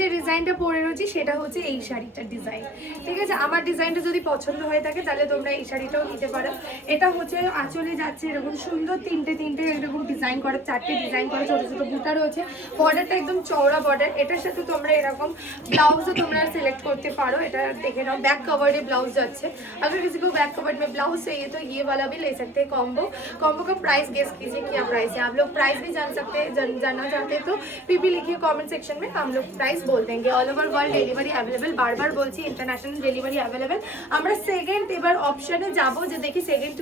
যে ডিজাইনটা পরে রয়েছি সেটা হচ্ছে এই শাড়িটার ডিজাইন, ঠিক আছে। আমার ডিজাইনটা যদি পছন্দ হয়ে থাকে তাহলে তোমরা এই শাড়িটাও নিতে পারো। এটা হচ্ছে আঁচলে যাচ্ছে এরকম সুন্দর তিনটে এরকম ডিজাইন করা, 4টে ডিজাইন করা, ছোটো ছোটো বুটা রয়েছে, বর্ডারটা একদম চওড়া বর্ডার। এটার সাথে তোমরা এরকম ब्लाउज তোমরা সিলেক্ট করতে পারো। এটা দেখে নাও बैक कवर्ड ब्लाउज যাচ্ছে। अगर किसी को बैक कवर्ड में ब्लाउज चाहिए तो ये वाला भी ले सकते हैं। कॉम्बो का प्राइस गेस कीजिए क्या प्राइस है। आप लोग प्राइस भी जान सकते हैं, जानना चाहते हैं तो पीपी लिखिए कमेंट सेक्शन में, हम लोग प्राइस बोल देंगे। All over world delivery available, बार बार बोलছি इंटरनेशनल डिलीवरी अवेलेबल। আমরা সেকেন্ড এবার অপশনে যাব, যে দেখি সেকেন্ড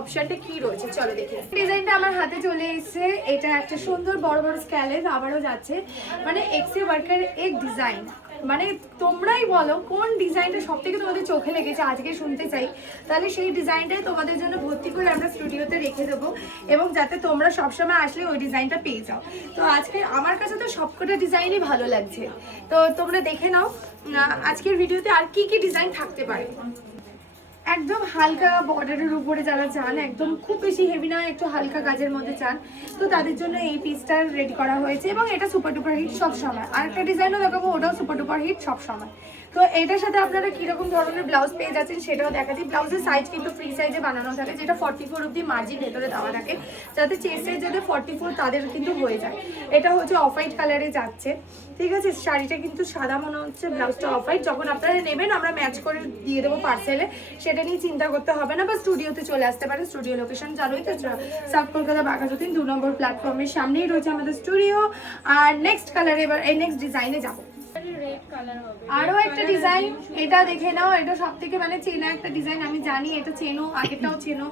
অপশনটা কি রয়েছে, চলো দেখি। ডিজাইনটা আমার হাতে চলে এসেছে। এটা একটা সুন্দর বড় বড় স্ক্যালেপ আবারও যাচ্ছে, মানে এক্সে ওয়ার্কের এক ডিজাইন। মানে তোমরাই বলো কোন ডিজাইনটা সব থেকে তোমাদের চোখে লেগেছে, আজকে শুনতে চাই। তাহলে সেই ডিজাইনটাই তোমাদের জন্য ভর্তি করে আমরা স্টুডিওতে রেখে দেবো, এবং যাতে তোমরা সবসময় আসলে ওই ডিজাইনটা পেয়ে যাও। তো আজকে আমার কাছে তো সবকটা ডিজাইনই ভালো লাগছে, তো তোমরা দেখে নাও আজকের ভিডিওতে আর কি কি ডিজাইন থাকতে পারে। একদম হালকা বর্ডারের উপরে যারা চান, একদম খুব বেশি হেভি না, একটু হালকা কাজের মধ্যে চান, তো তাদের জন্য এই পিসটা রেডি করা হয়েছে। এবং এটা সুপার ডুপার হিট সব সময়। আর একটা ডিজাইনও দেখাবো, ওটাও সুপার ডুপার হিট সব সময়। তো এটার সাথে আপনারা কীরকম ধরনের ব্লাউজ পেয়ে যাচ্ছেন সেটাও দেখাচ্ছি। ব্লাউজের সাইজ কিন্তু ফ্রি সাইজে বানানো থাকে, যেটা 44 অব্দি মার্জিন ভেতরে দেওয়া থাকে, যাতে চেস্ট সাইজ যাতে 44 তাদের কিন্তু হয়ে যায়। এটা হচ্ছে অফ হোয়াইট কালারে যাচ্ছে, ঠিক আছে। শাড়িটা কিন্তু সাদা মনে হচ্ছে, ব্লাউজটা অফ হোয়াইট। যখন আপনারা নেবেন আমরা ম্যাচ করে দিয়ে দেবো পার্সেলে, সেটা নিয়ে চিন্তা করতে হবে না, বা স্টুডিওতে চলে আসতে পারে। স্টুডিও লোকেশন জানোই তো, সাউথ কলকাতা বাঘাযতীন 2 নম্বর প্ল্যাটফর্মের সামনেই রয়েছে আমাদের স্টুডিও। আর নেক্সট কালারে এবার এই নেক্সট ডিজাইনে যাবো। আরো একটা ডিজাইন, এটা দেখে নাও। এটা সব থেকে মানে চেনা একটা ডিজাইন, আমি জানি এটা চেনো, আগেরটাও চেনো।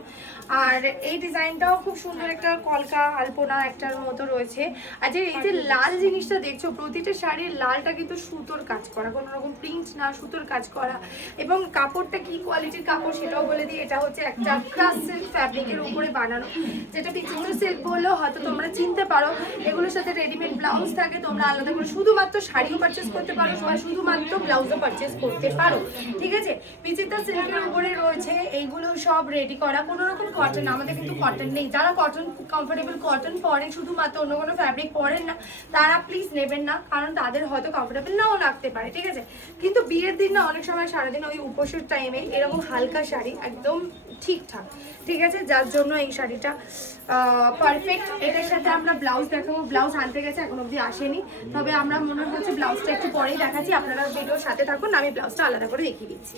আর এই ডিজাইনটাও খুব সুন্দর, একটা কলকা আলপনা একটার মতো রয়েছে। আর যে এই যে লাল জিনিসটা দেখছো, প্রতিটা শাড়ির লালটা কিন্তু সুতোর কাজ করা, কোনো রকম প্রিন্ট না, সুতোর কাজ করা। এবং কাপড়টা কি কোয়ালিটির কাপড় সেটাও বলে দিই। এটা হচ্ছে একটা ক্রাশ সিল্ক ফ্যাব্রিকের উপরে বানানো, যেটা বিচিত্র সিল্ক বললেও হয়তো তোমরা চিনতে পারো। এগুলোর সাথে রেডিমেড ব্লাউজ থাকে, তোমরা আলাদা করে শুধুমাত্র শাড়িও পারচেস করতে পারো, শুধুমাত্র ব্লাউজও পারচেস করতে পারো, ঠিক আছে। বিচিত্র সিল্কের উপরে রয়েছে এইগুলো সব রেডি করা, কোনো রকম কটন, আমাদের কিন্তু কটন নেই। যারা কটন কমফোর্টেবল কটন পরেন, শুধুমাত্র অন্য কোনো ফ্যাব্রিক পরেন না, তারা প্লিজ নেবেন না, কারণ তাদের হয়তো কমফোর্টেবল নাও লাগতে পারে, ঠিক আছে। কিন্তু বিয়ের দিন না, অনেক সময় সারাদিন ওই উপোসের টাইমে এরকম হালকা শাড়ি একদম ঠিকঠাক, ঠিক আছে, যার জন্য এই শাড়িটা পারফেক্ট। এটার সাথে আমরা ব্লাউজ দেখাবো। ব্লাউজ আনতে গেছে, এখন অবধি আসেনি, তবে আমরা মনে হচ্ছে ব্লাউজটা একটু পরেই দেখাচ্ছি। আপনারা ভিডিওর সাথে থাকুন, আমি ব্লাউজটা আলাদা করে দেখিয়ে দিচ্ছি।